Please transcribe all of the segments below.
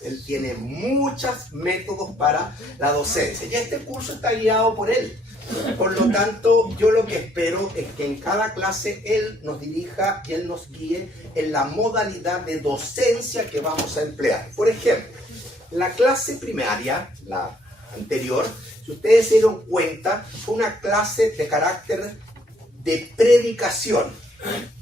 Él tiene muchos métodos para la docencia y este curso está guiado por él. Por lo tanto, yo lo que espero es que en cada clase él nos dirija y él nos guíe en la modalidad de docencia que vamos a emplear. Por ejemplo, la clase primaria, la anterior, si ustedes se dieron cuenta, fue una clase de carácter de predicación.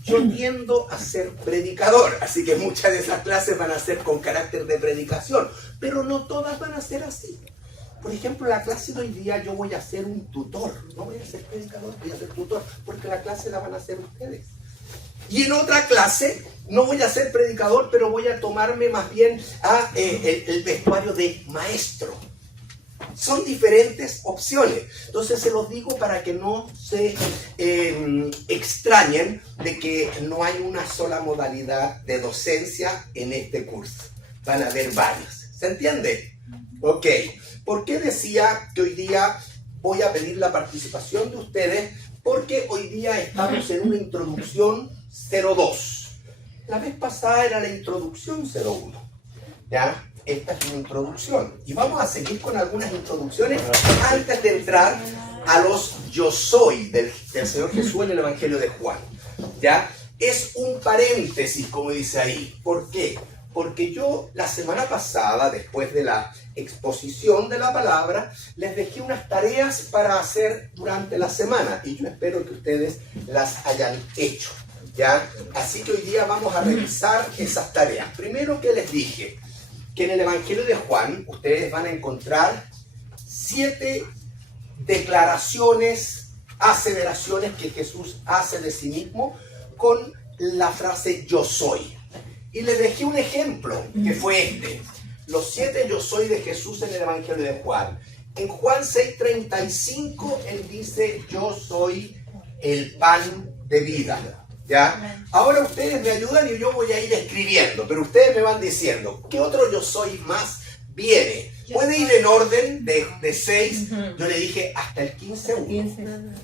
Yo tiendo a ser predicador, así que muchas de esas clases van a ser con carácter de predicación, pero no todas van a ser así. Por ejemplo, la clase de hoy día yo voy a ser un tutor, no voy a ser predicador, voy a ser tutor, porque la clase la van a hacer ustedes. Y en otra clase no voy a ser predicador, pero voy a tomarme más bien el vestuario de maestro. Son diferentes opciones. Entonces se los digo para que no se extrañen de que no hay una sola modalidad de docencia en este curso. Van a haber varias. ¿Se entiende? Ok. ¿Por qué decía que hoy día voy a pedir la participación de ustedes? Porque hoy día estamos en una introducción 02. La vez pasada era la introducción 01. ¿Ya? Esta es una introducción. Y vamos a seguir con algunas introducciones antes de entrar a los yo soy del Señor Jesús en el Evangelio de Juan. ¿Ya? Es un paréntesis, como dice ahí. ¿Por qué? Porque yo la semana pasada, después de la exposición de la palabra, les dejé unas tareas para hacer durante la semana. Y yo espero que ustedes las hayan hecho. ¿Ya? Así que hoy día vamos a revisar esas tareas. Primero, que les dije que en el Evangelio de Juan ustedes van a encontrar 7 declaraciones, aseveraciones que Jesús hace de sí mismo con la frase yo soy. Y les dejé un ejemplo que fue este. Los 7 yo soy de Jesús en el Evangelio de Juan. En Juan 6:35 él dice yo soy el pan de vida. ¿Ya? Ahora ustedes me ayudan y yo voy a ir escribiendo, pero ustedes me van diciendo, ¿qué otro yo soy más viene? Puede ir en orden de 6, yo le dije hasta el 15:1.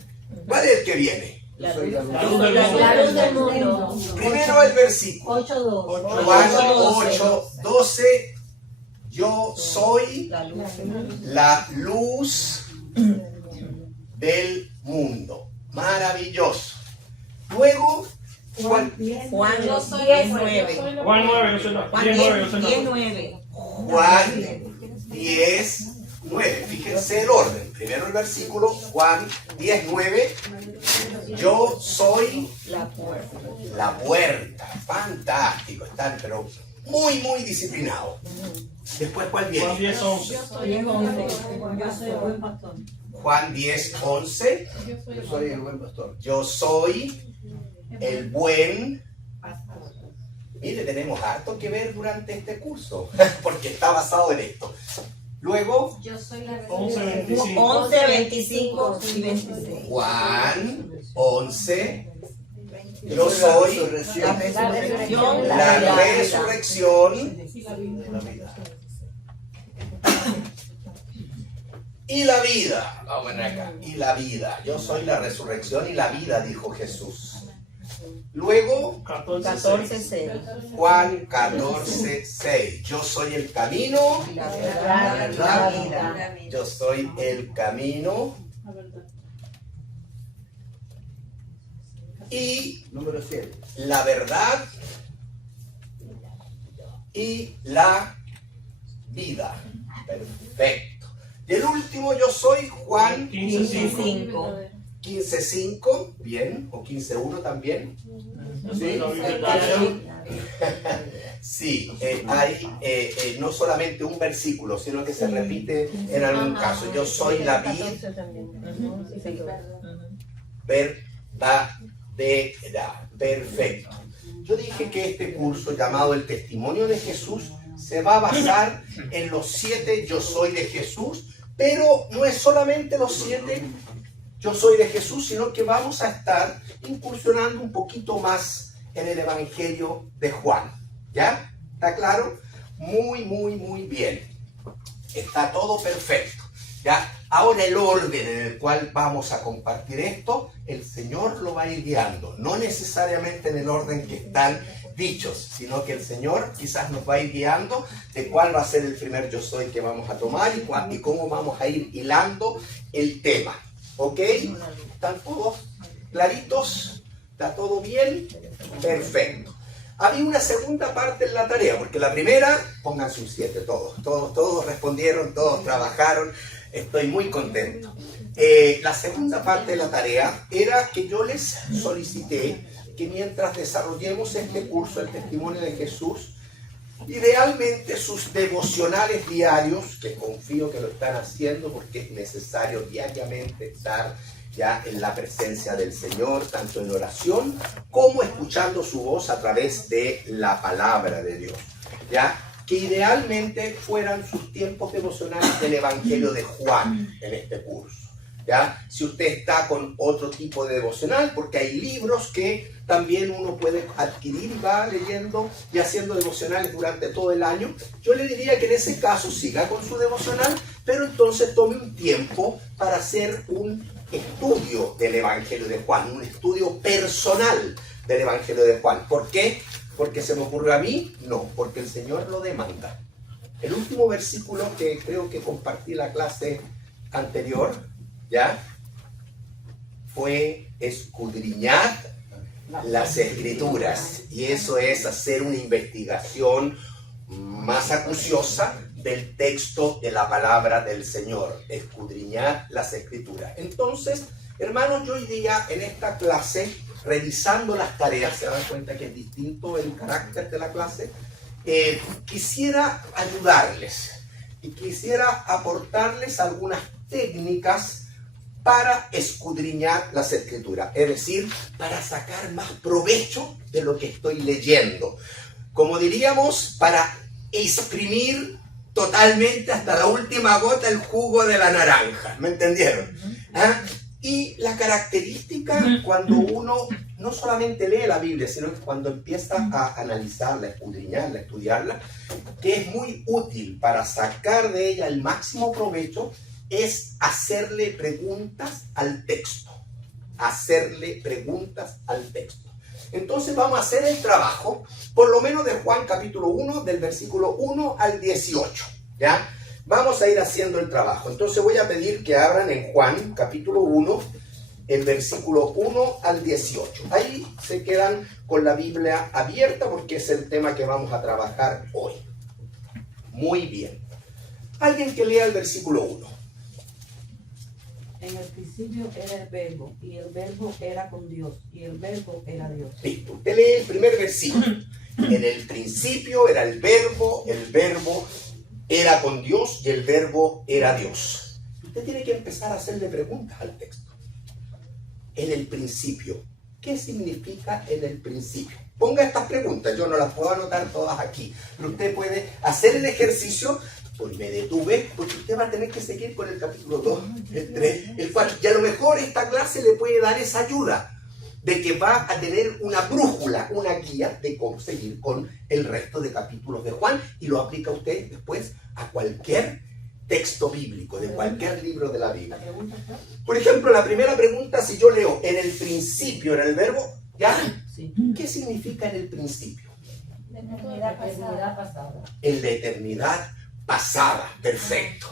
¿Cuál es el que viene? La luz del mundo. Primero el versículo. 8:2. Juan 8:12. Yo soy la luz del mundo. Maravilloso. Luego, Juan 10:9. Juan 9. Juan 10:9. Fíjense el orden. Primero el versículo, Juan 10:9. Yo soy la puerta. Fantástico. Están, pero muy, muy disciplinados. Después, ¿cuál viene? Juan 10:11. Juan 10:11. Yo soy el buen pastor. Yo soy el buen. Mire, tenemos harto que ver durante este curso, porque está basado en esto. Luego, Yo soy la 11:25. 11:25 y 26. Juan 11. Yo soy la resurrección y la vida. Vamos a ver acá. Y la vida. Yo soy la resurrección y la vida, dijo Jesús. Luego, 14:6. Juan 14:6. Yo soy el camino, La verdad y la vida. yo soy el camino y Número 7. la verdad y la vida. Perfecto. Y el último yo soy Juan 15:5. 15:5, bien, o 15:1 también. Sí, sí, hay no solamente un versículo, sino que se repite en algún caso. Yo soy la vida verdadera. Perfecto. Yo dije que este curso llamado El Testimonio de Jesús se va a basar en los 7 yo soy de Jesús, pero no es solamente los 7 yo soy de Jesús, sino que vamos a estar incursionando un poquito más en el Evangelio de Juan. ¿Ya? ¿Está claro? Muy, muy, muy bien. Está todo perfecto. ¿Ya? Ahora el orden en el cual vamos a compartir esto, el Señor lo va a ir guiando. No necesariamente en el orden que están dichos, sino que el Señor quizás nos va a ir guiando de cuál va a ser el primer yo soy que vamos a tomar y cómo vamos a ir hilando el tema. ¿Ok? ¿Están todos claritos? ¿Está todo bien? Perfecto. Había una segunda parte en la tarea, porque la primera, pónganse un 7 todos respondieron, todos trabajaron, estoy muy contento. La segunda parte de la tarea era que yo les solicité que mientras desarrollemos este curso, el testimonio de Jesús, idealmente sus devocionales diarios, que confío que lo están haciendo porque es necesario diariamente estar ya en la presencia del Señor, tanto en oración como escuchando su voz a través de la palabra de Dios, ya que idealmente fueran sus tiempos devocionales del Evangelio de Juan en este curso. ¿Ya? Si usted está con otro tipo de devocional, porque hay libros que también uno puede adquirir y va leyendo y haciendo devocionales durante todo el año, yo le diría que en ese caso siga con su devocional, pero entonces tome un tiempo para hacer un estudio del Evangelio de Juan, un estudio personal del Evangelio de Juan. ¿Por qué? ¿Porque se me ocurrió a mí? No, porque el Señor lo demanda. El último versículo que creo que compartí la clase anterior, ¿ya? Fue escudriñar las Escrituras, y eso es hacer una investigación más acuciosa del texto de la palabra del Señor, escudriñar las Escrituras. Entonces, hermanos, yo hoy día en esta clase, revisando las tareas, se dan cuenta que es distinto el carácter de la clase, quisiera ayudarles y quisiera aportarles algunas técnicas para escudriñar las Escrituras, es decir, para sacar más provecho de lo que estoy leyendo. Como diríamos, para exprimir totalmente hasta la última gota el jugo de la naranja. ¿Me entendieron? ¿Ah? Y la característica cuando uno no solamente lee la Biblia, sino que cuando empieza a analizarla, escudriñarla, estudiarla, que es muy útil para sacar de ella el máximo provecho, es hacerle preguntas al texto. Hacerle preguntas al texto. Entonces vamos a hacer el trabajo, por lo menos de Juan capítulo 1, del versículo 1 al 18. ¿Ya? Vamos a ir haciendo el trabajo. Entonces voy a pedir que abran en Juan capítulo 1, el versículo 1 al 18. Ahí se quedan con la Biblia abierta porque es el tema que vamos a trabajar hoy. Muy bien. Alguien que lea el versículo 1. En el principio era el verbo, y el verbo era con Dios, y el verbo era Dios. Listo. Usted lee el primer versículo. En el principio era el verbo era con Dios y el verbo era Dios. Usted tiene que empezar a hacerle preguntas al texto. En el principio. ¿Qué significa en el principio? Ponga estas preguntas. Yo no las puedo anotar todas aquí, pero usted puede hacer el ejercicio. Pues me detuve porque usted va a tener que seguir con el capítulo 2, el 3, el 4. Y a lo mejor esta clase le puede dar esa ayuda de que va a tener una brújula, una guía de cómo seguir con el resto de capítulos de Juan, y lo aplica usted después a cualquier texto bíblico, de cualquier libro de la Biblia. Por ejemplo, la primera pregunta, si yo leo en el principio era el verbo, ¿ya? Sí. ¿Qué significa en el principio? La eternidad pasada. En la eternidad pasada, perfecto.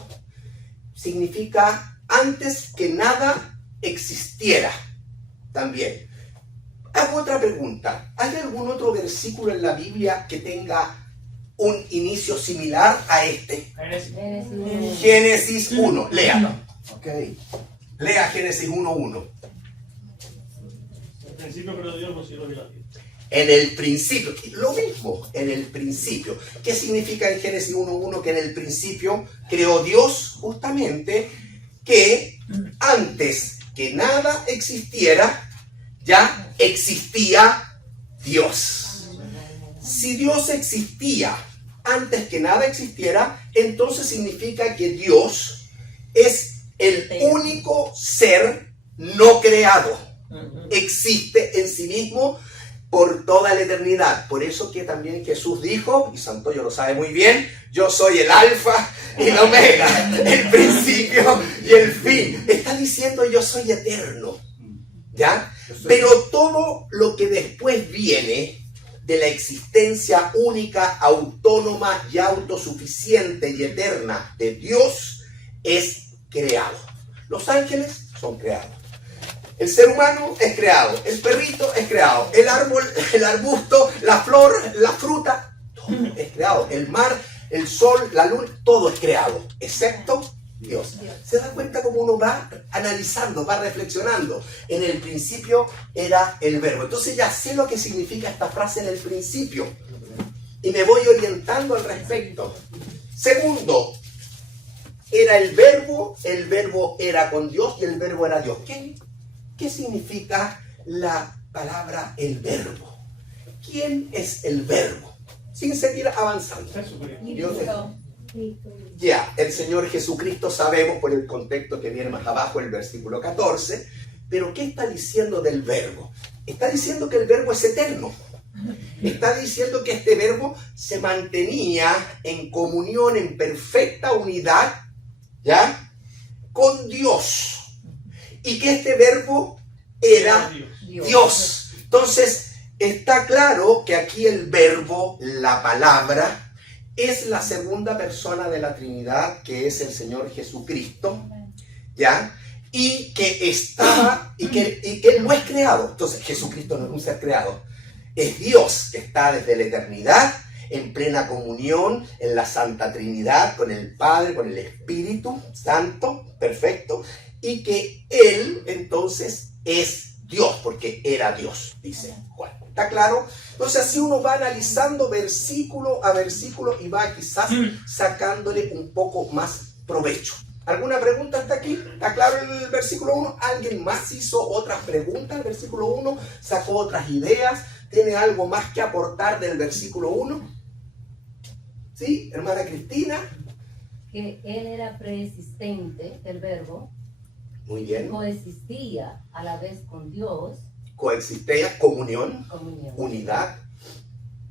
Significa antes que nada existiera, también. Hago otra pregunta. ¿Hay algún otro versículo en la Biblia que tenga un inicio similar a este? Génesis 1, léalo. Okay. Lea Génesis 1:1. En principio creó Dios los cielos y la tierra. En el principio, lo mismo, en el principio. ¿Qué significa en Génesis 1:1 que en el principio creó Dios? Justamente que antes que nada existiera, ya existía Dios. Si Dios existía antes que nada existiera, entonces significa que Dios es el único ser no creado. Existe en sí mismo por toda la eternidad. Por eso que también Jesús dijo, y Santoyo lo sabe muy bien, yo soy el alfa y el omega, el principio y el fin. Está diciendo yo soy eterno, ¿ya? Pero todo lo que después viene de la existencia única, autónoma y autosuficiente y eterna de Dios es creado. Los ángeles son creados. El ser humano es creado. El perrito es creado. El árbol, el arbusto, la flor, la fruta, todo es creado. El mar, el sol, la luna, todo es creado, excepto Dios. ¿Se da cuenta cómo uno va analizando, va reflexionando? En el principio era el verbo. Entonces ya sé lo que significa esta frase en el principio. Y me voy orientando al respecto. Segundo, era el verbo era con Dios y el verbo era Dios. ¿Qué significa la palabra el verbo? ¿Quién es el verbo? Sin seguir avanzando. Dios es... Ya, el Señor Jesucristo, sabemos por el contexto que viene más abajo, el versículo 14, pero ¿qué está diciendo del verbo? Está diciendo que el verbo es eterno. Está diciendo que este verbo se mantenía en comunión, en perfecta unidad, ¿ya? Con Dios. Y que este verbo era Dios. Entonces, está claro que aquí el verbo, la palabra, es la segunda persona de la Trinidad, que es el Señor Jesucristo, ¿ya? Y que estaba, y que Él no es creado. Entonces, Jesucristo no es un ser creado. Es Dios que está desde la eternidad, en plena comunión, en la Santa Trinidad, con el Padre, con el Espíritu Santo, perfecto, y que Él, entonces, es Dios, porque era Dios, dice Juan. ¿Está claro? Entonces así uno va analizando versículo a versículo y va quizás sacándole un poco más provecho. ¿Alguna pregunta hasta aquí? ¿Está claro el versículo 1? ¿Alguien más hizo otras preguntas? El versículo 1 sacó otras ideas. ¿Tiene algo más que aportar del versículo 1? ¿Sí? Hermana Cristina. Que él era preexistente, el verbo. Muy bien. Coexistía a la vez con Dios. Coexistía, comunión, Comunión. unidad.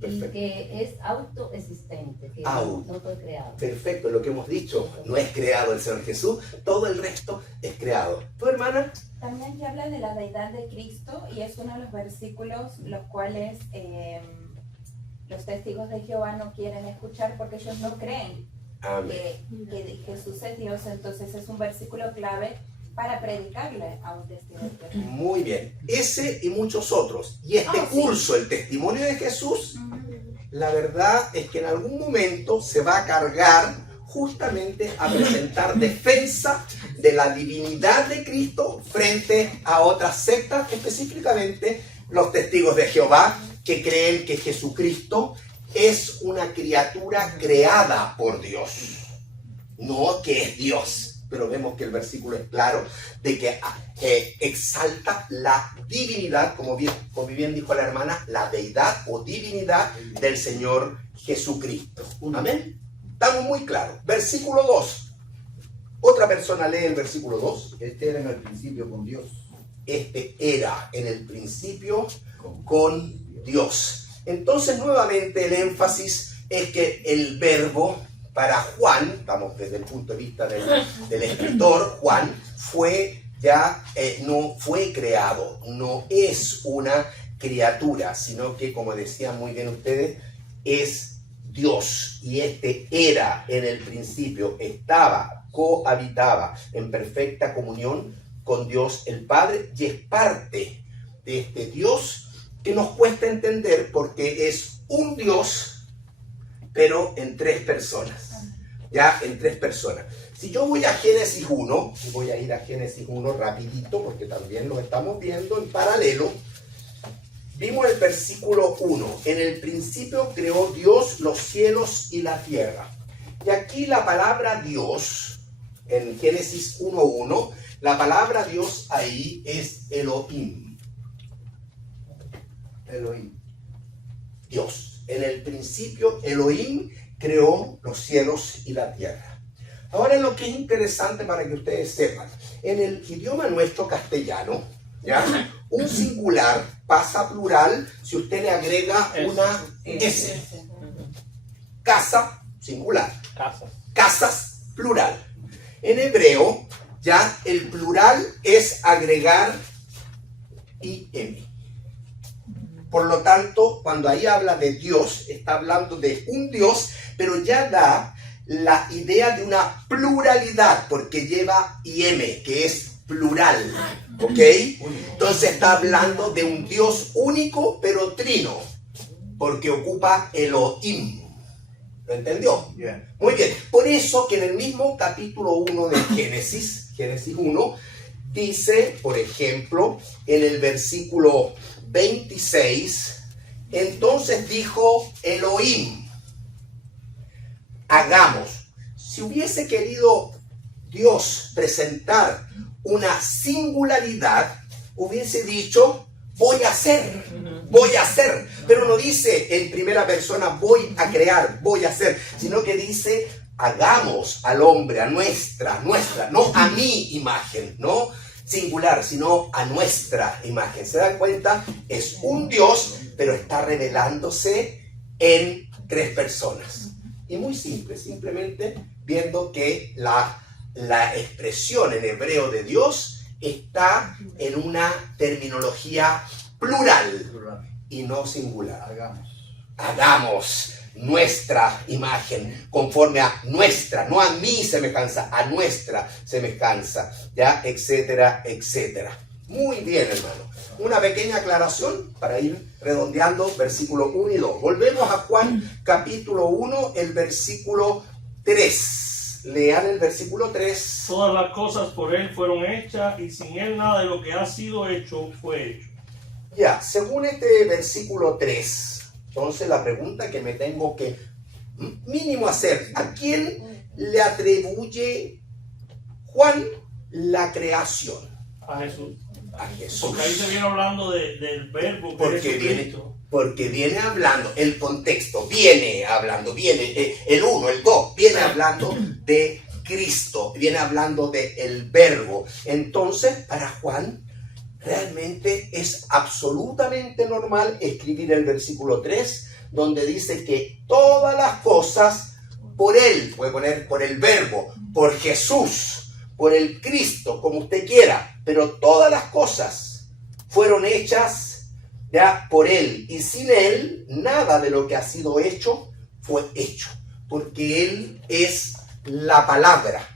Perfecto. Y que es autoexistente, que no fue creado. Perfecto, lo que hemos dicho, no es creado el Señor Jesús, todo el resto es creado. ¿Tu hermana? También que habla de la deidad de Cristo y es uno de los versículos los cuales los testigos de Jehová no quieren escuchar porque ellos no creen que Jesús es Dios. Entonces es un versículo clave para predicarle a un testigo de Jehová. Muy bien, ese y muchos otros. Y este curso, el testimonio de Jesús, la verdad es que en algún momento se va a cargar justamente a presentar defensa de la divinidad de Cristo frente a otras sectas, específicamente los testigos de Jehová, que creen que Jesucristo es una criatura creada por Dios, no que es Dios. Pero vemos que el versículo es claro de que exalta la divinidad, como bien dijo la hermana, la deidad o divinidad del Señor Jesucristo. Amén. Estamos muy claros. Versículo 2. Otra persona lee el versículo 2. Este era en el principio con Dios. Este era en el principio con Dios. Entonces, nuevamente, el énfasis es que el verbo, para Juan, estamos desde el punto de vista del escritor, Juan, no fue creado, no es una criatura, sino que, como decían muy bien ustedes, es Dios. Y este era en el principio, cohabitaba en perfecta comunión con Dios el Padre, y es parte de este Dios que nos cuesta entender porque es un Dios, pero en tres personas. Ya, en tres personas. Si yo voy a Génesis 1, y voy a ir a Génesis 1 rapidito, porque también lo estamos viendo en paralelo. Vimos el versículo 1. En el principio creó Dios los cielos y la tierra. Y aquí la palabra Dios, en Génesis 1:1, la palabra Dios ahí es Elohim. Elohim. Dios. En el principio, Elohim creó los cielos y la tierra. Ahora, lo que es interesante para que ustedes sepan, en el idioma nuestro castellano, ¿ya? Un singular pasa a plural si usted le agrega una S. Casa, singular. Casas, plural. En hebreo, ya el plural es agregar IM. Por lo tanto, cuando ahí habla de Dios, está hablando de un Dios, pero ya da la idea de una pluralidad, porque lleva IM, que es plural, ¿ok? Entonces está hablando de un Dios único, pero trino, porque ocupa Elohim. ¿Lo entendió? Yeah. Muy bien. Por eso que en el mismo capítulo 1 de Génesis 1, dice, por ejemplo, en el versículo 26, entonces dijo Elohim, hagamos. Si hubiese querido Dios presentar una singularidad, hubiese dicho, voy a hacer, pero no dice en primera persona, voy a crear, voy a hacer, sino que dice, hagamos al hombre a nuestra, no a mi imagen, no singular, sino a nuestra imagen. ¿Se dan cuenta? Es un Dios, pero está revelándose en tres personas. Y muy simple, simplemente viendo que la expresión en hebreo de Dios está en una terminología plural y no singular. Hagamos nuestra imagen conforme a nuestra, no a mi semejanza, a nuestra semejanza, ya, etcétera, etcétera. Muy bien, hermano. Una pequeña aclaración para ir redondeando versículo 1 y 2. Volvemos a Juan capítulo 1, el versículo 3. Lean el versículo 3. Todas las cosas por él fueron hechas y sin él nada de lo que ha sido hecho fue hecho. Ya, según este versículo 3, entonces la pregunta que me tengo que mínimo hacer, ¿a quién le atribuye Juan la creación? A Jesús. A Jesús. Porque ahí se viene hablando del verbo que es Jesucristo. Porque viene hablando, el contexto viene hablando, el 1, el 2, viene hablando de Cristo, viene hablando del verbo. Entonces, para Juan, realmente es absolutamente normal escribir el versículo 3, donde dice que todas las cosas por Él, puede poner por el verbo, por Jesús, por el Cristo, como usted quiera, pero todas las cosas fueron hechas ya por Él, y sin Él nada de lo que ha sido hecho fue hecho, porque Él es la palabra,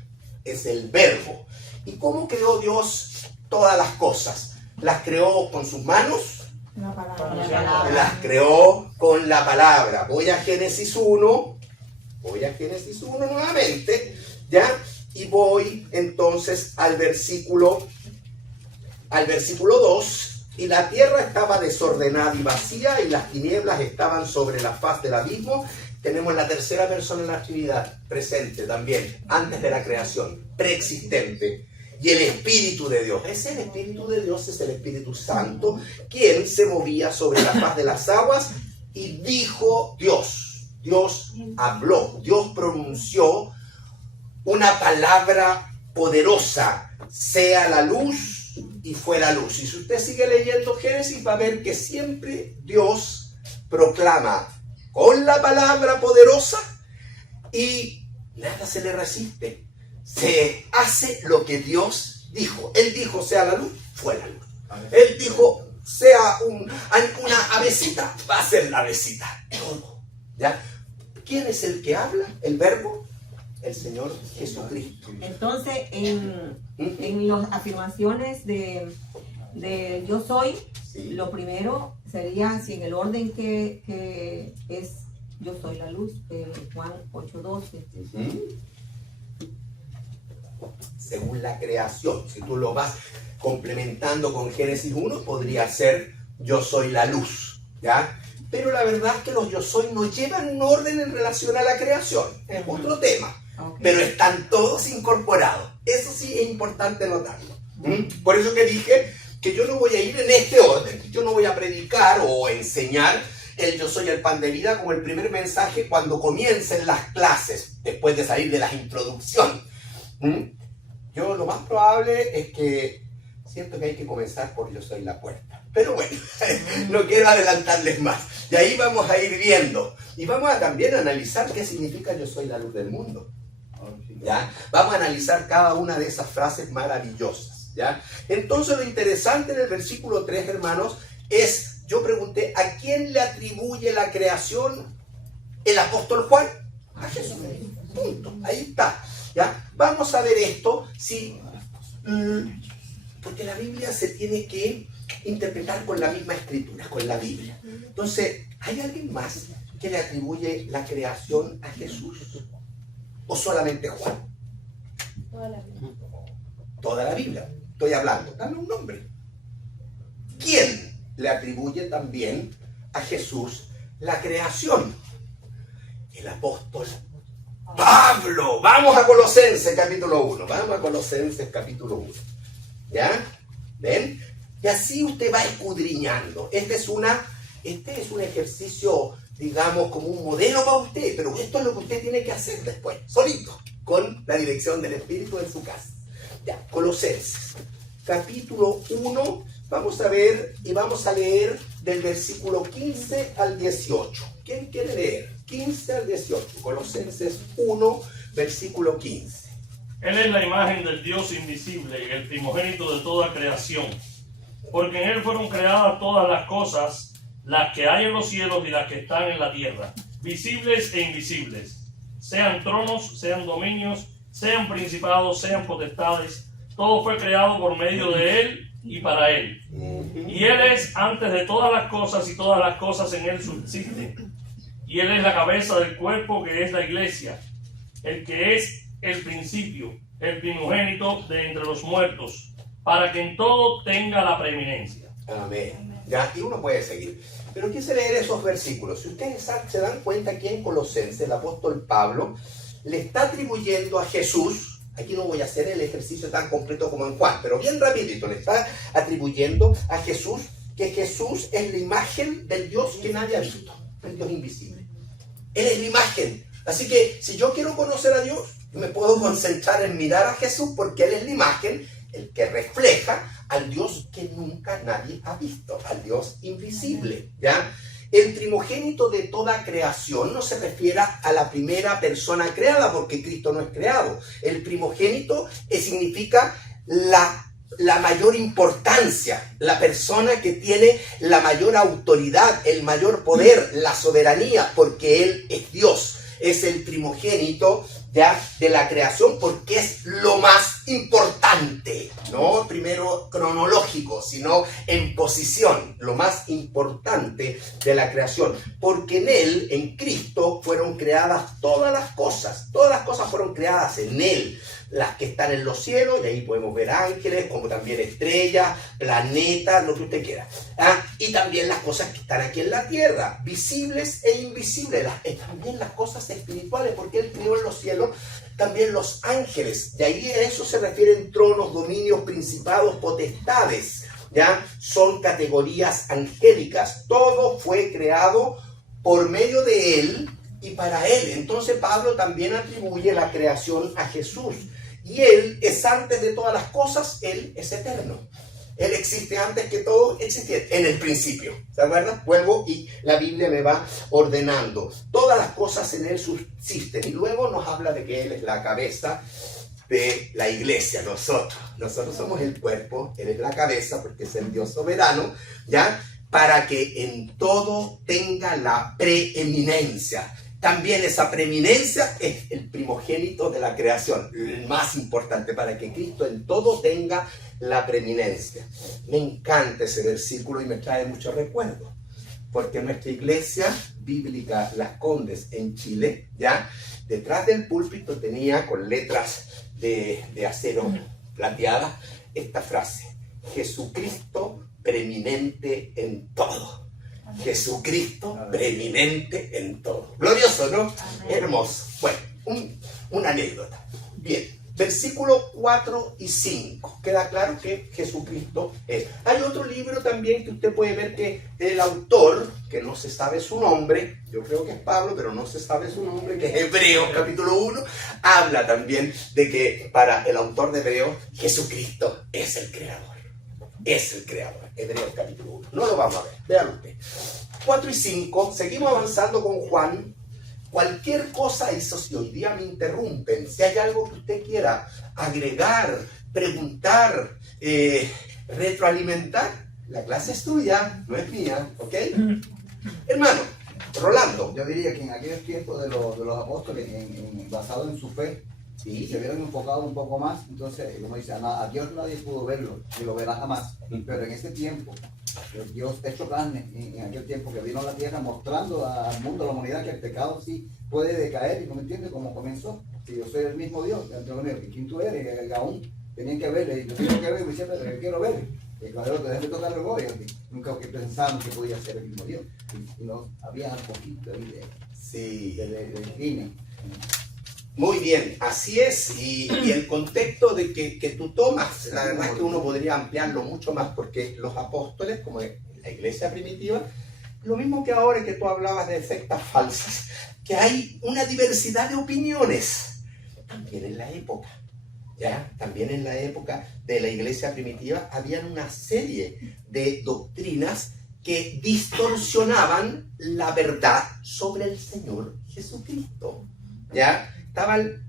es el verbo. ¿Y cómo creó Dios todas las cosas? ¿Las creó con sus manos? La palabra. Las creó con la palabra. Voy a Génesis 1 nuevamente, ¿ya? Y voy entonces al versículo 2. Y la tierra estaba desordenada y vacía, y las tinieblas estaban sobre la faz del abismo. Tenemos la tercera persona en la Trinidad presente también, antes de la creación, preexistente. Y el Espíritu de Dios, el Espíritu de Dios es el Espíritu Santo, quien se movía sobre la faz de las aguas, y dijo Dios. Dios habló, Dios pronunció una palabra poderosa: sea la luz, y fue la luz. Y si usted sigue leyendo Génesis, va a ver que siempre Dios proclama con la palabra poderosa y nada se le resiste. Se hace lo que Dios dijo. Él dijo, sea la luz, fue la luz. Él dijo, sea una avecita, va a ser la avecita. Todo. ¿Ya? ¿Quién es el que habla? ¿El verbo? El Señor Jesucristo. Entonces, en las afirmaciones de yo soy, Sí. lo primero sería, si en el orden que es yo soy la luz, Juan 8:12. Según la creación, si tú lo vas complementando con Génesis 1, podría ser yo soy la luz, ¿ya? Pero la verdad es que los yo soy no llevan un orden en relación a la creación, es otro tema. Okay. Pero están todos incorporados. Eso sí es importante notarlo. Por eso que dije que yo no voy a ir en este orden. Yo no voy a predicar o enseñar el yo soy el pan de vida como el primer mensaje cuando comiencen las clases, después de salir de la introducción. Yo lo más probable es que siento que hay que comenzar por yo soy la puerta. Pero bueno, no quiero adelantarles más. Y ahí vamos a ir viendo. Y vamos a también analizar qué significa yo soy la luz del mundo. ¿Ya? Vamos a analizar cada una de esas frases maravillosas, ¿ya? Entonces lo interesante en el versículo 3, hermanos, es yo pregunté, ¿a quién le atribuye la creación el apóstol Juan? A Jesús. Punto. Ahí está. ¿Ya? Vamos a ver esto, sí, porque la Biblia se tiene que interpretar con la misma escritura, con la Biblia. Entonces, ¿hay alguien más que le atribuye la creación a Jesús? ¿O solamente Juan? Toda la vida. Toda la Biblia. Estoy hablando. Dame un nombre. ¿Quién le atribuye también a Jesús la creación? El apóstol Pablo. Vamos a Colosenses capítulo 1. Vamos a Colosenses capítulo 1. ¿Ya? ¿Ven? Y así usted va escudriñando. Este es un ejercicio, digamos, como un modelo para usted, pero esto es lo que usted tiene que hacer después, solito, con la dirección del Espíritu en su casa. Ya, Colosenses, capítulo 1, vamos a ver y vamos a leer del versículo 15 al 18. ¿Quién quiere leer? 15 al 18, Colosenses 1, versículo 15. Él es la imagen del Dios invisible, el primogénito de toda creación. Porque en Él fueron creadas todas las cosas, las que hay en los cielos y las que están en la tierra, visibles e invisibles. Sean tronos, sean dominios, sean principados, sean potestades. Todo fue creado por medio de Él y para Él. Y Él es antes de todas las cosas y todas las cosas en Él subsisten. Y Él es la cabeza del cuerpo que es la iglesia, el que es el principio, el primogénito de entre los muertos, para que en todo tenga la preeminencia. Amén. Ya, y uno puede seguir. Pero quise leer esos versículos. Si ustedes se dan cuenta aquí en Colosenses, el apóstol Pablo le está atribuyendo a Jesús, aquí no voy a hacer el ejercicio tan completo como en Juan, pero bien rapidito, le está atribuyendo a Jesús que Jesús es la imagen del Dios que nadie ha visto, el Dios invisible. Él es la imagen. Así que si yo quiero conocer a Dios, me puedo concentrar en mirar a Jesús porque Él es la imagen, el que refleja al Dios que nunca nadie ha visto, al Dios invisible, ¿ya? El primogénito de toda creación no se refiere a la primera persona creada, porque Cristo no es creado. El primogénito significa la mayor importancia, la persona que tiene la mayor autoridad, el mayor poder, la soberanía, porque Él es Dios. Es el primogénito ya de la creación porque es lo más importante, no primero cronológico, sino en posición, lo más importante de la creación, porque en Él, en Cristo, fueron creadas todas las cosas fueron creadas en Él, las que están en los cielos, y ahí podemos ver ángeles, como también estrellas, planetas, lo que usted quiera, y también las cosas que están aquí en la tierra, visibles e invisibles, también las cosas espirituales, porque Él creó en los cielos también los ángeles, y ahí a eso se refieren tronos, dominios, principados, potestades, ¿ya? Son categorías angélicas, todo fue creado por medio de Él y para Él. Entonces Pablo también atribuye la creación a Jesús, y Él es antes de todas las cosas, Él es eterno. Él existe antes que todo existiera, en el principio. ¿Se acuerdan? Vuelvo y la Biblia me va ordenando. Todas las cosas en Él subsisten. Y luego nos habla de que Él es la cabeza de la iglesia, nosotros somos el cuerpo, Él es la cabeza porque es el Dios soberano, ¿ya? Para que en todo tenga la preeminencia. También esa preeminencia es el primogénito de la creación, el más importante, para que Cristo en todo tenga la preeminencia. Me encanta ese versículo y me trae muchos recuerdos, porque nuestra iglesia bíblica Las Condes en Chile, ¿ya? Detrás del púlpito tenía con letras de acero plateadas esta frase: Jesucristo preeminente en todo. Jesucristo preeminente en todo. Glorioso, ¿no? Amén. Hermoso. Bueno, una anécdota. Bien, versículo 4 y 5. Queda claro que Jesucristo es. Hay otro libro también que usted puede ver que el autor, que no se sabe su nombre, yo creo que es Pablo, pero no se sabe su nombre, que es Hebreos capítulo 1, habla también de que para el autor de Hebreos, Jesucristo es el creador. Es el creador. Hebreos capítulo 1. No lo vamos a ver. Vean usted. 4 y 5. Seguimos avanzando con Juan. Cualquier cosa, eso si hoy día me interrumpen, si hay algo que usted quiera agregar, preguntar, retroalimentar, La clase es tuya, no es mía, ¿ok? Hermano, Rolando. Yo diría que en aquellos tiempos de los apóstoles, basado en su fe, Sí. se vieron enfocados un poco más. Entonces, como dice, a Dios nadie pudo verlo, ni lo verá jamás. Pero en ese tiempo, Dios hecho carne, en aquel tiempo que vino a la tierra, mostrando al mundo, a la humanidad, que el pecado sí puede decaer, y no me entiende cómo comenzó. Si yo soy el mismo Dios, dentro de mí, ¿quién tú eres? Aún tenían que verle, y yo tengo que verle, y siempre yo quiero verle. El caballero te deja tocar el bollo, nunca que pensaban que podía ser el mismo Dios. Y no, había un poquito ahí Sí. de línea. Muy bien, así es, y el contexto de que tú tomas, la verdad es que uno podría ampliarlo mucho más, porque los apóstoles, como en la iglesia primitiva, lo mismo que ahora que tú hablabas de sectas falsas, que hay una diversidad de opiniones, también en la época, ¿ya? También en la época de la iglesia primitiva habían una serie de doctrinas que distorsionaban la verdad sobre el Señor Jesucristo, ¿ya? Estaba el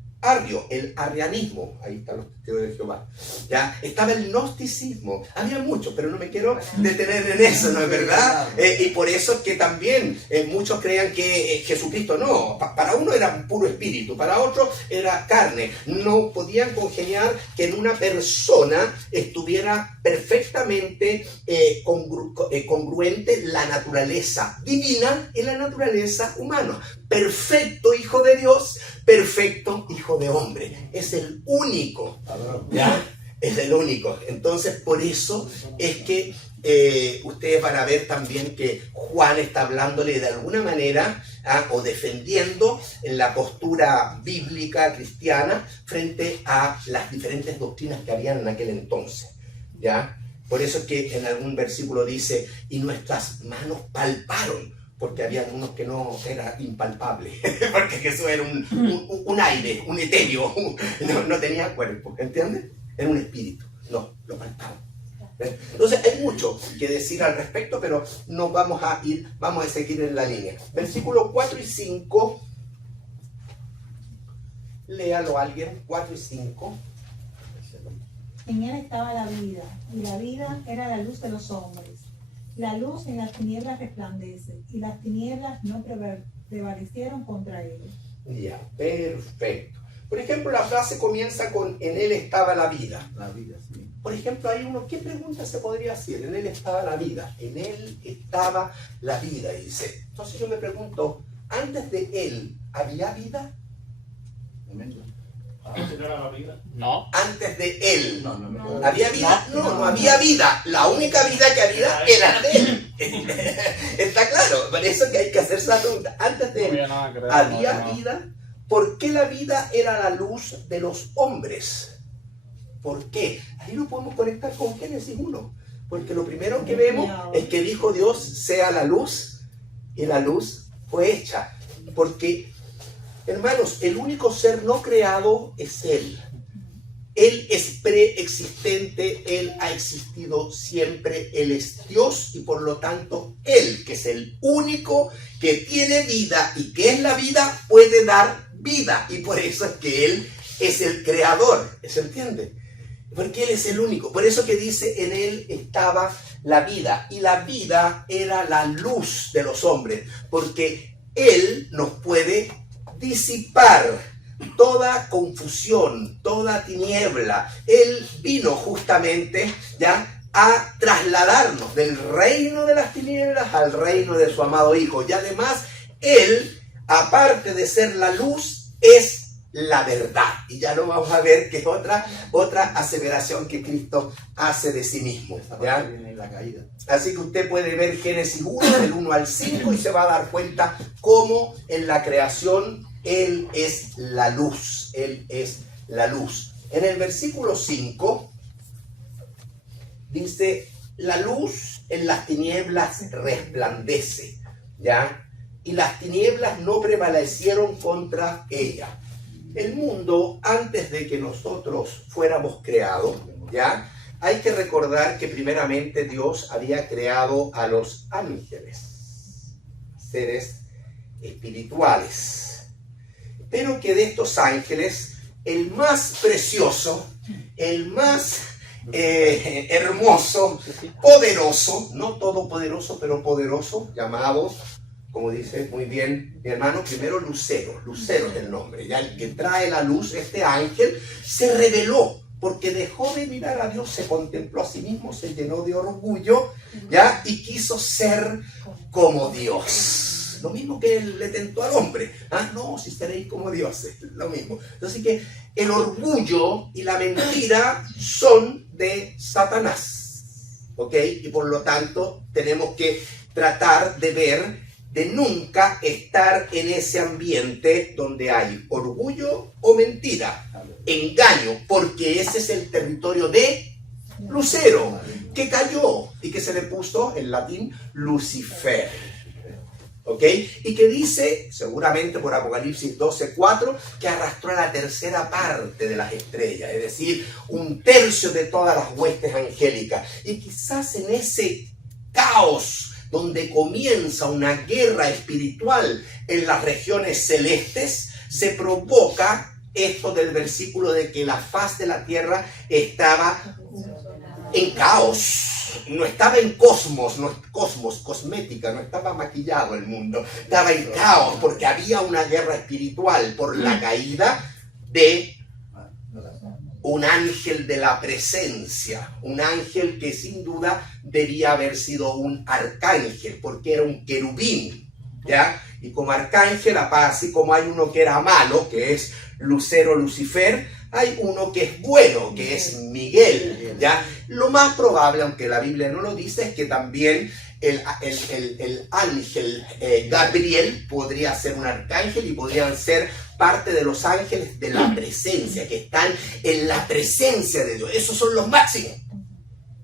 arrianismo, ahí están los testigos de Jehová, ¿ya? Estaba el gnosticismo, había muchos, pero no me quiero detener en eso, ¿no es verdad? Y por eso es que también muchos creían que Jesucristo no, para uno era un puro espíritu, para otro era carne, no podían congeniar que en una persona estuviera perfectamente congruente la naturaleza divina y la naturaleza humana. Perfecto hijo de Dios, perfecto hijo de hombre. Es el único, ¿ya? Es el único. Entonces, por eso es que ustedes van a ver también que Juan está hablándole de alguna manera o defendiendo la postura bíblica cristiana frente a las diferentes doctrinas que habían en aquel entonces, ¿ya? Por eso es que en algún versículo dice, y nuestras manos palparon, porque había unos que no era impalpable, porque Jesús era un aire, un etéreo, no tenía cuerpo, ¿entiendes? Era un espíritu, no, lo palpaba. Entonces hay mucho que decir al respecto, pero no vamos a seguir en la línea. Versículos 4 y 5, léalo alguien, 4 y 5. En él estaba la vida, y la vida era la luz de los hombres. La luz en las tinieblas resplandece, y las tinieblas no prevalecieron contra él. Ya, perfecto. Por ejemplo, la frase comienza con en él estaba la vida. La vida, sí. Por ejemplo, hay uno, ¿qué pregunta se podría hacer? En él estaba la vida. En él estaba la vida, dice. Entonces yo me pregunto, ¿antes de él había vida? ¿Antes era la vida? No. Antes de él. No. ¿Había vida? No había vida. La única vida que había era de él. Está claro. Por eso que hay que hacerse la pregunta. Antes de él, ¿había vida? ¿Por qué la vida era la luz de los hombres? ¿Por qué? Ahí lo podemos conectar con Génesis 1. Porque lo primero que vemos es que dijo Dios, sea la luz, y la luz fue hecha. Porque, hermanos, el único ser no creado es Él. Él es preexistente, Él ha existido siempre, Él es Dios y por lo tanto Él, que es el único que tiene vida y que es la vida, puede dar vida. Y por eso es que Él es el creador, ¿se entiende? Porque Él es el único. Por eso que dice, en Él estaba la vida. Y la vida era la luz de los hombres. Porque Él nos puede disipar toda confusión, toda tiniebla. Él vino justamente ya a trasladarnos del reino de las tinieblas al reino de su amado Hijo. Y además, Él, aparte de ser la luz, es la verdad. Y ya lo vamos a ver que es otra aseveración que Cristo hace de sí mismo, ¿ya? En la caída. Así que usted puede ver Génesis 1, del 1 al 5, y se va a dar cuenta cómo en la creación Él es la luz. Él es la luz. En el versículo 5 dice, la luz en las tinieblas resplandece, ¿ya? Y las tinieblas no prevalecieron contra ella. El mundo, antes de que nosotros fuéramos creados, ¿ya? Hay que recordar que primeramente Dios había creado a los ángeles, seres espirituales. Pero que de estos ángeles, el más precioso, el más hermoso, poderoso, no todopoderoso, pero poderoso, llamado, como dice muy bien mi hermano, primero Lucero. Lucero es el nombre, ya el que trae la luz, este ángel, se reveló, porque dejó de mirar a Dios, se contempló a sí mismo, se llenó de orgullo, ya, y quiso ser como Dios. Lo mismo que le tentó al hombre. No, si seréis como dioses, lo mismo. Así que el orgullo y la mentira son de Satanás, ¿ok? Y por lo tanto tenemos que tratar de ver, de nunca estar en ese ambiente donde hay orgullo o mentira, engaño, porque ese es el territorio de Lucero, que cayó y que se le puso en latín Lucifer. ¿Ok? Y que dice, seguramente por Apocalipsis 12:4, que arrastró a la tercera parte de las estrellas, es decir, 1/3 de todas las huestes angélicas. Y quizás en ese caos donde comienza una guerra espiritual en las regiones celestes, se provoca esto del versículo de que la faz de la tierra estaba en caos. No estaba en cosmos, cosmética, no estaba maquillado el mundo, estaba en caos porque había una guerra espiritual por la caída de un ángel de la presencia, un ángel que sin duda debía haber sido un arcángel porque era un querubín, ¿ya? Y como arcángel, así como hay uno que era malo, que es Lucero, Lucifer, hay uno que es bueno, que es Miguel, ¿ya? Lo más probable, aunque la Biblia no lo dice, es que también el ángel Gabriel podría ser un arcángel y podrían ser parte de los ángeles de la presencia, que están en la presencia de Dios. Esos son los máximos.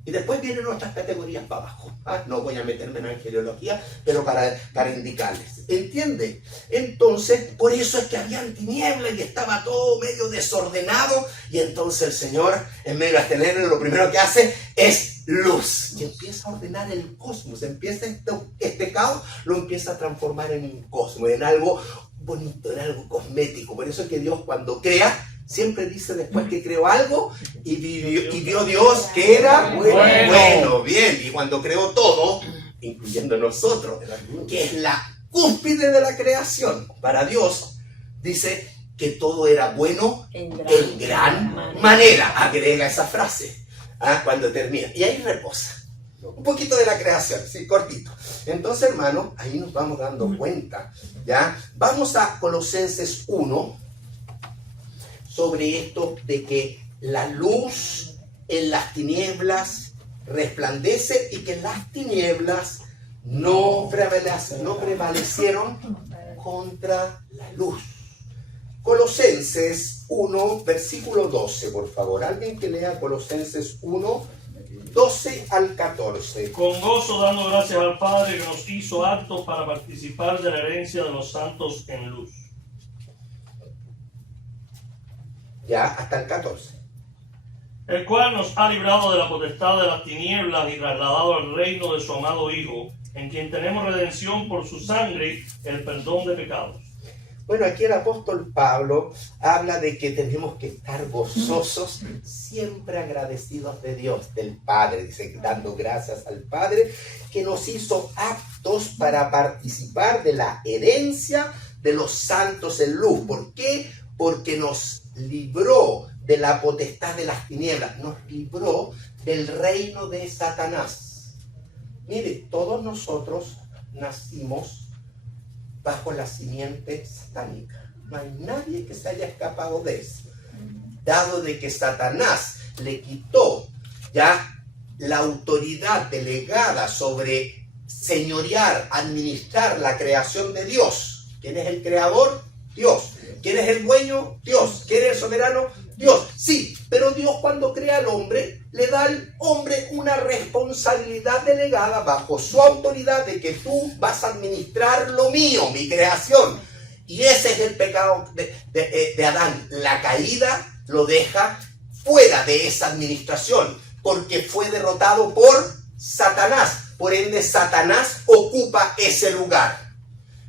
Y después vienen otras categorías para abajo. No voy a meterme en angeliología, pero para indicarles. ¿Entiende? Entonces, por eso es que habían tinieblas y estaba todo medio desordenado. Y entonces el Señor, en medio de tener, lo primero que hace es luz. Y empieza a ordenar el cosmos. Empieza este caos, lo empieza a transformar en un cosmos, en algo bonito, en algo cosmético. Por eso es que Dios, cuando crea, siempre dice después que creó algo y vio Dios que era bueno, bien. Y cuando creó todo, incluyendo nosotros, que es la cúspide de la creación, para Dios, dice que todo era bueno en gran manera. Agrega esa frase cuando termina. Y ahí reposa. Un poquito de la creación, sí, cortito. Entonces, hermano, ahí nos vamos dando cuenta, ¿ya? Vamos a Colosenses 1. Sobre esto de que la luz en las tinieblas resplandece y que las tinieblas no prevalecieron contra la luz. Colosenses 1, versículo 12, por favor. Alguien que lea Colosenses 1, 12 al 14. Con gozo dando gracias al Padre que nos hizo aptos para participar de la herencia de los santos en luz. Ya, hasta el 14. El cual nos ha librado de la potestad de las tinieblas y trasladado al reino de su amado Hijo, en quien tenemos redención por su sangre, el perdón de pecados. Bueno, aquí el apóstol Pablo habla de que tenemos que estar gozosos, siempre agradecidos de Dios, del Padre, dice, dando gracias al Padre, que nos hizo aptos para participar de la herencia de los santos en luz. ¿Por qué? Porque nos libró de la potestad de las tinieblas, nos libró del reino de Satanás. Mire, todos nosotros nacimos bajo la simiente satánica. No hay nadie que se haya escapado de eso. Dado de que Satanás le quitó ya la autoridad delegada sobre señorear, administrar la creación de Dios. ¿Quién es el creador? Dios. ¿Quién es el dueño? Dios. ¿Quién es el soberano? Dios. Sí, pero Dios cuando crea al hombre, le da al hombre una responsabilidad delegada bajo su autoridad de que tú vas a administrar lo mío, mi creación. Y ese es el pecado de Adán. La caída lo deja fuera de esa administración, porque fue derrotado por Satanás. Por ende, Satanás ocupa ese lugar.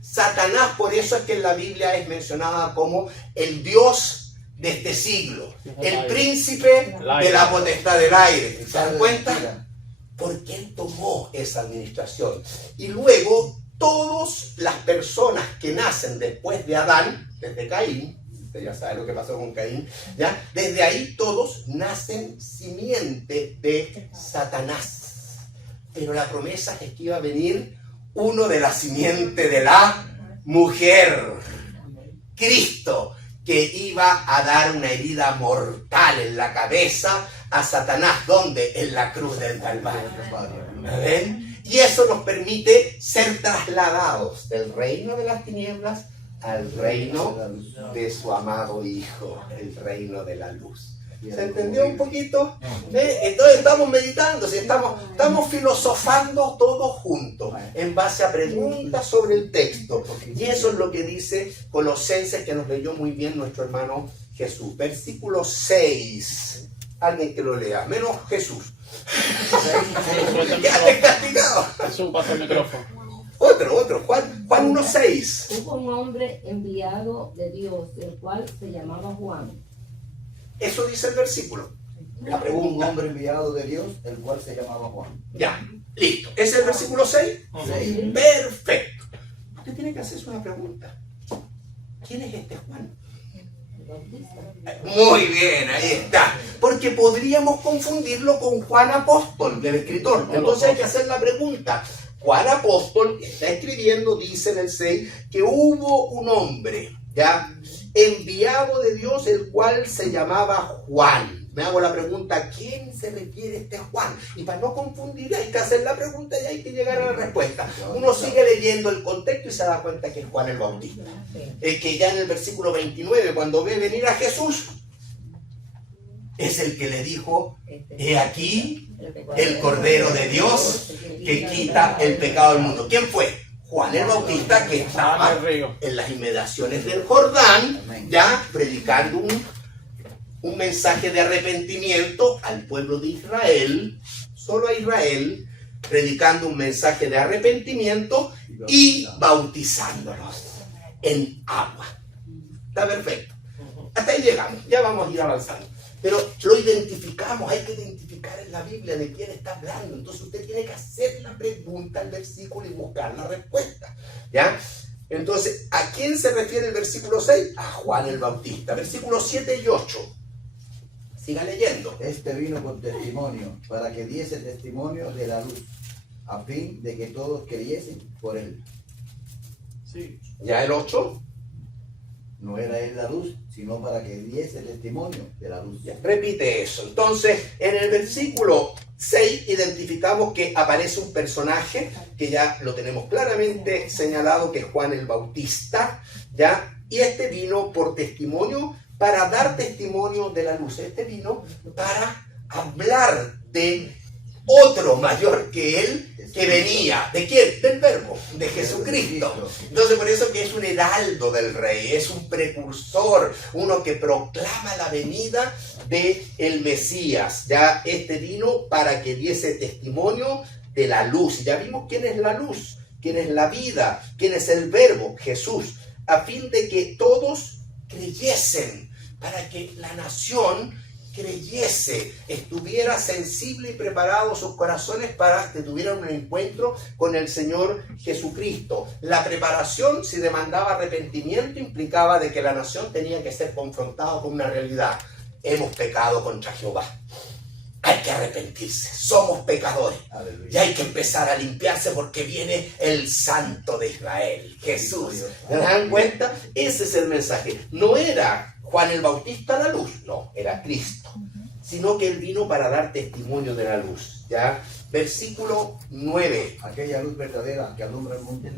Satanás, por eso es que en la Biblia es mencionada como el Dios de este siglo, el príncipe de la potestad del aire. ¿Se dan cuenta? Porque él tomó esa administración. Y luego todas las personas que nacen después de Adán, desde Caín, usted ya sabe lo que pasó con Caín, ¿ya? Desde ahí todos nacen simiente de Satanás. Pero la promesa es que iba a venir uno de la simiente de la mujer, Cristo, que iba a dar una herida mortal en la cabeza a Satanás. ¿Dónde? En la cruz del Calvario. ¿Ven? Y eso nos permite ser trasladados del reino de las tinieblas al reino de su amado Hijo, el reino de la luz. ¿Se entendió un poquito? Entonces estamos meditando, estamos filosofando todos juntos en base a preguntas sobre el texto. Y eso es lo que dice Colosenses, que nos leyó muy bien nuestro hermano Jesús. Versículo 6. Alguien que lo lea, menos Jesús. Quédate castigado. Jesús, pasa el micrófono. Otro, Juan 1:6. Hubo un hombre enviado de Dios, el cual se llamaba Juan. Eso dice el versículo. La Un pregunta. hombre enviado de Dios, el cual se llamaba Juan. Ya, listo. ¿Ese es el versículo 6? Sí. Perfecto. Usted tiene que hacerse una pregunta. ¿Quién es este Juan? El Bautista. Muy bien, ahí está. Porque podríamos confundirlo con Juan Apóstol, del escritor. Entonces hay que hacer la pregunta. Juan Apóstol está escribiendo, dice en el 6, que hubo un hombre, ¿ya? Enviado de Dios, el cual se llamaba Juan. Me hago la pregunta, ¿a quién se refiere este Juan? Y para no confundir hay que hacer la pregunta y hay que llegar a la respuesta. Uno sigue leyendo el contexto y se da cuenta que es Juan el Bautista. Es que ya en el versículo 29, cuando ve venir a Jesús, es el que le dijo, he aquí el Cordero de Dios que quita el pecado del mundo. ¿Quién fue? Juan el Bautista, que estaba en las inmediaciones del Jordán, ya predicando un mensaje de arrepentimiento al pueblo de Israel, solo a Israel, predicando un mensaje de arrepentimiento y bautizándolos en agua. Está perfecto. Hasta ahí llegamos, ya vamos a ir avanzando. Pero lo identificamos, hay que identificar en la Biblia de quién está hablando. Entonces usted tiene que hacer la pregunta al versículo y buscar la respuesta. ¿Ya? Entonces, ¿a quién se refiere el versículo 6? A Juan el Bautista. Versículos 7 y 8. Siga leyendo. Este vino con testimonio, para que diese testimonio de la luz, a fin de que todos creyesen por él. Sí. ¿Ya el 8? No era él la luz, sino para que diese testimonio de la luz. Ya, repite eso. Entonces, en el versículo 6 identificamos que aparece un personaje que ya lo tenemos claramente señalado, que es Juan el Bautista, ¿ya? Y este vino por testimonio, para dar testimonio de la luz. Este vino para hablar de otro mayor que él, que venía. ¿De quién? Del Verbo, de Jesucristo. Entonces por eso que es un heraldo del Rey, es un precursor, uno que proclama la venida del Mesías. Ya este vino para que diese testimonio de la luz. Ya vimos quién es la luz, quién es la vida, quién es el Verbo, Jesús, a fin de que todos creyesen, para que la nación creyese, estuviera sensible y preparado sus corazones para que tuvieran un encuentro con el Señor Jesucristo. La preparación, si demandaba arrepentimiento, implicaba de que la nación tenía que ser confrontada con una realidad. Hemos pecado contra Jehová. Hay que arrepentirse, somos pecadores. Aleluya. Y hay que empezar a limpiarse porque viene el Santo de Israel, Jesús. ¿Se dan cuenta? Ese es el mensaje. No era Juan el Bautista la luz, no, era Cristo, sino que él vino para dar testimonio de la luz. ¿Ya? Versículo 9. Aquella luz verdadera que alumbra el mundo.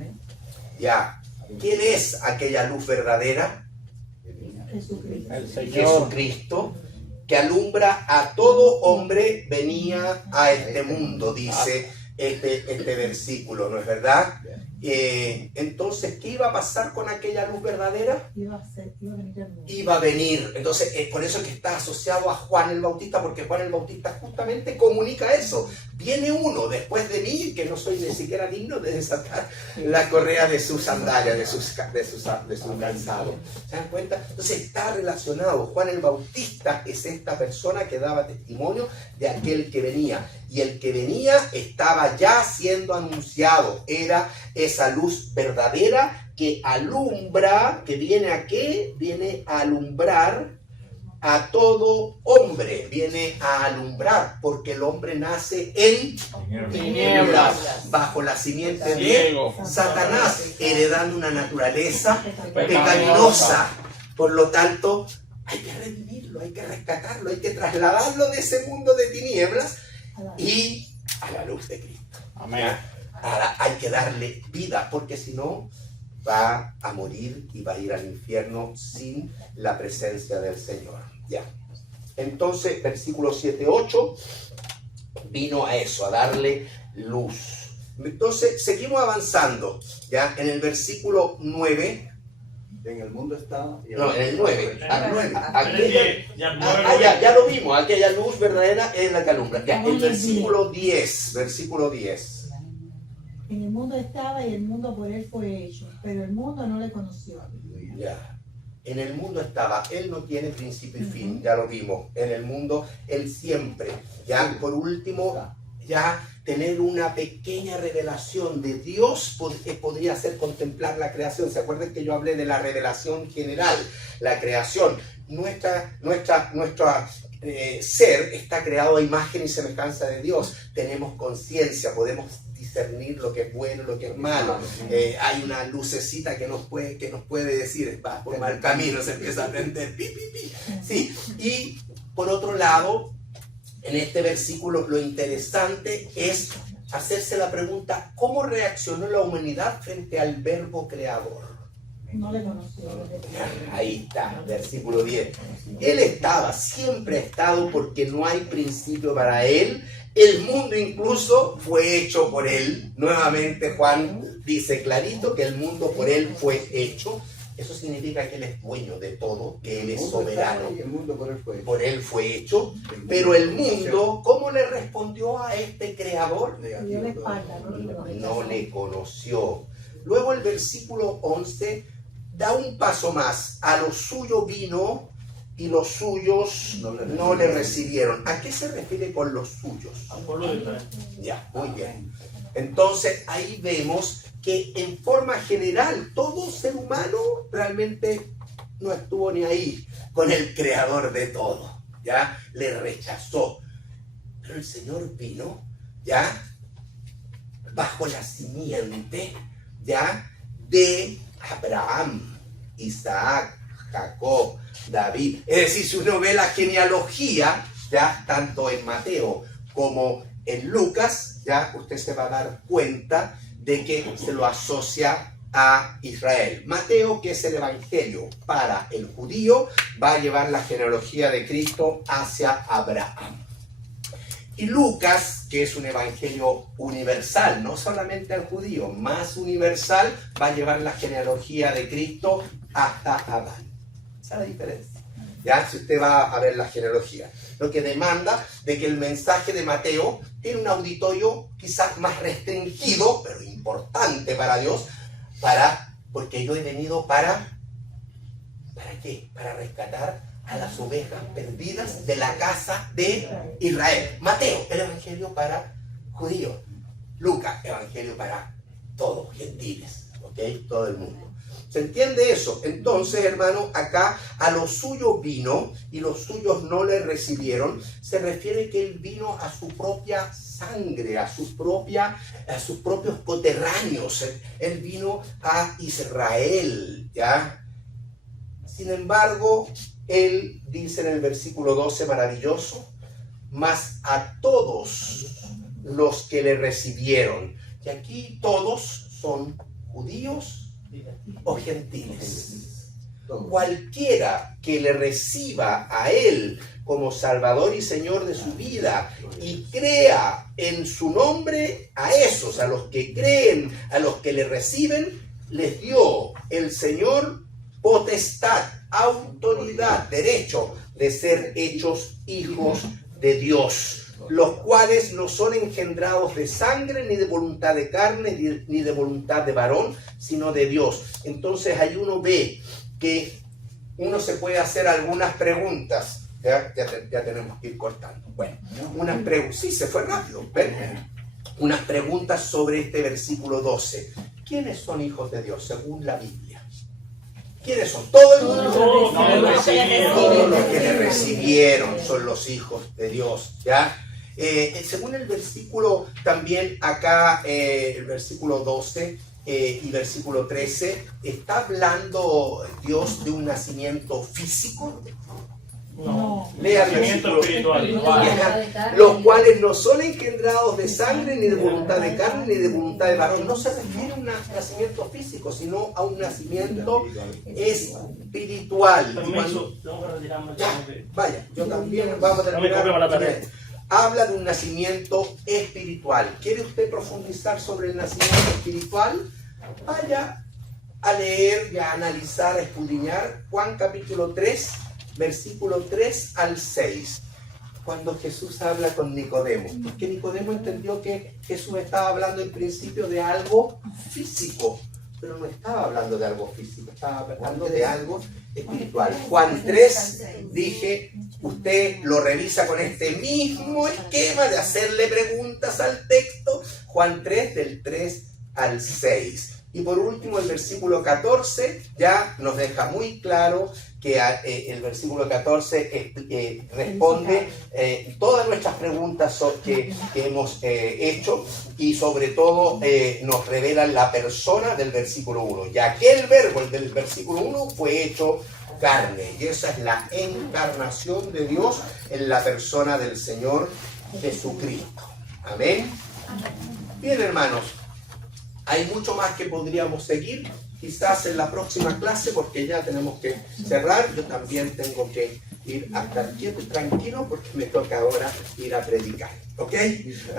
¿Ya? ¿Quién es aquella luz verdadera? Jesucristo. El Señor. Jesucristo, que alumbra a todo hombre, venía a este mundo, dice este versículo, ¿no es verdad? Entonces, ¿qué iba a pasar con aquella luz verdadera? Iba a venir el mundo. Iba a venir. Entonces, por eso es que está asociado a Juan el Bautista, porque Juan el Bautista justamente comunica eso. Viene uno después de mí, que no soy ni siquiera digno de desatar la correa de sus sandalias, de sus calzados. ¿Se dan cuenta? Entonces está relacionado. Juan el Bautista es esta persona que daba testimonio de aquel que venía. Y el que venía estaba ya siendo anunciado. Era esa luz verdadera que alumbra, que viene a ¿qué? Viene a alumbrar a todo hombre, viene a alumbrar, porque el hombre nace en tinieblas, bajo la simiente de Satanás, heredando una naturaleza pecaminosa. Por lo tanto, hay que redimirlo, hay que rescatarlo, hay que trasladarlo de ese mundo de tinieblas y a la luz de Cristo. Amén. Ahora hay que darle vida, porque si no va a morir y va a ir al infierno sin la presencia del Señor. Ya. Entonces, versículo 7-8 vino a eso, a darle luz. Entonces, seguimos avanzando. Ya, en el versículo 9. En el mundo está... No, en el 9. Ya Ya lo vimos. Aquella luz verdadera es la que alumbra. Ya, el versículo 10. Versículo 10. En el mundo estaba y el mundo por él fue hecho, pero el mundo no le conoció. Ya. En el mundo estaba, Él no tiene principio y fin, ya lo vimos. En el mundo, Él siempre. Ya, por último, ya tener una pequeña revelación de Dios podría hacer contemplar la creación. ¿Se acuerdan que yo hablé de la revelación general? La creación. Nuestra ser está creado a imagen y semejanza de Dios. Tenemos conciencia, podemos discernir lo que es bueno, lo que es malo. Hay una lucecita que nos puede decir, va por mal camino, se empieza a prender, pi, pi, pi. Sí, y por otro lado, en este versículo lo interesante es hacerse la pregunta, ¿cómo reaccionó la humanidad frente al verbo creador? No le conoció. Ahí está, versículo 10. Él siempre ha estado, porque no hay principio para Él. El mundo incluso fue hecho por Él. Nuevamente Juan dice clarito que el mundo por Él fue hecho. Eso significa que Él es dueño de todo, que Él es soberano. El mundo por él fue hecho. Por Él fue hecho. Pero el mundo, ¿cómo le respondió a este creador? Dio la espalda, No le conoció. Luego el versículo 11 da un paso más. A lo suyo vino y los suyos no le recibieron. ¿A qué se refiere con los suyos? Al pueblo de Israel. Ya, muy bien. Entonces ahí vemos que en forma general todo ser humano realmente no estuvo ni ahí con el creador de todo. Ya, le rechazó. Pero el Señor vino, ya, bajo la simiente, ya, de Abraham, Isaac, Jacob, David. Es decir, si uno ve la genealogía, ya, tanto en Mateo como en Lucas, ya, usted se va a dar cuenta de que se lo asocia a Israel. Mateo, que es el evangelio para el judío, va a llevar la genealogía de Cristo hacia Abraham. Y Lucas, que es un evangelio universal, no solamente al judío, más universal, va a llevar la genealogía de Cristo hasta Adán. Esa es la diferencia. Ya, si usted va a ver la genealogía. Lo que demanda de que el mensaje de Mateo tiene un auditorio quizás más restringido, pero importante para Dios, porque yo he venido ¿para qué? Para rescatar a las ovejas perdidas de la casa de Israel. Mateo, el evangelio para judíos. Lucas, evangelio para todos, gentiles, ¿ok? Todo el mundo. ¿Se entiende eso? Entonces, hermano, acá a los suyos vino y los suyos no le recibieron. Se refiere que él vino a su propia sangre, a sus propios coterráneos. Él vino a Israel, ¿ya? Sin embargo, él dice en el versículo 12, maravilloso, mas a todos los que le recibieron. Y aquí todos son judíos o gentiles. Cualquiera que le reciba a Él como Salvador y Señor de su vida y crea en su nombre, a esos, a los que creen, a los que le reciben, les dio el Señor potestad, autoridad, derecho de ser hechos hijos de Dios, los cuales no son engendrados de sangre, ni de voluntad de carne, ni de voluntad de varón, sino de Dios. Entonces ahí uno ve que uno se puede hacer algunas preguntas. Ya tenemos que ir cortando. Bueno, unas preguntas. Sí, se fue rápido. ¿Ven? Unas preguntas sobre este versículo 12. ¿Quiénes son hijos de Dios según la Biblia? ¿Quiénes son? Todo el mundo. Todos los que le recibieron son los hijos de Dios. ¿Ya? Según el versículo también acá, el versículo 12 y versículo 13, ¿está hablando Dios de un nacimiento físico? No. Lea el Nacimiento espiritual. Los cuales no son engendrados de sangre, ni de voluntad de carne, ni de voluntad de varón. No se refiere a un nacimiento físico, sino a un nacimiento espiritual. Permiso, tengo que retirarme. Vaya, yo también vamos a terminar. Habla de un nacimiento espiritual. ¿Quiere usted profundizar sobre el nacimiento espiritual? Vaya a leer y a analizar, a escudriñar Juan capítulo 3, versículo 3 al 6. Cuando Jesús habla con Nicodemo. Porque Nicodemo entendió que Jesús estaba hablando en principio de algo físico. Pero no estaba hablando de algo físico, estaba hablando de algo espiritual. Juan 3, dije, usted lo revisa con este mismo esquema de hacerle preguntas al texto. Juan 3, del 3 al 6. Y por último, el versículo 14 ya nos deja muy claro que el versículo 14 responde todas nuestras preguntas que hemos hecho, y sobre todo nos revela la persona del versículo 1. Y aquel verbo, el del versículo 1, fue hecho carne. Y esa es la encarnación de Dios en la persona del Señor Jesucristo. Amén. Bien, hermanos. Hay mucho más que podríamos seguir, quizás en la próxima clase, porque ya tenemos que cerrar. Yo también tengo que ir a estar quieto y tranquilo, porque me toca ahora ir a predicar, ¿ok?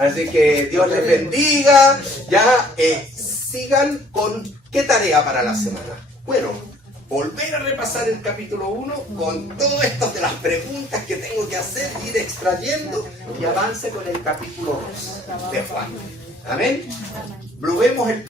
Así que Dios les bendiga. Ya sigan con ¿qué tarea para la semana? Bueno, volver a repasar el capítulo 1 con todo esto de las preguntas que tengo que hacer, ir extrayendo, y avance con el capítulo 2 de Juan. Amén. Vemos el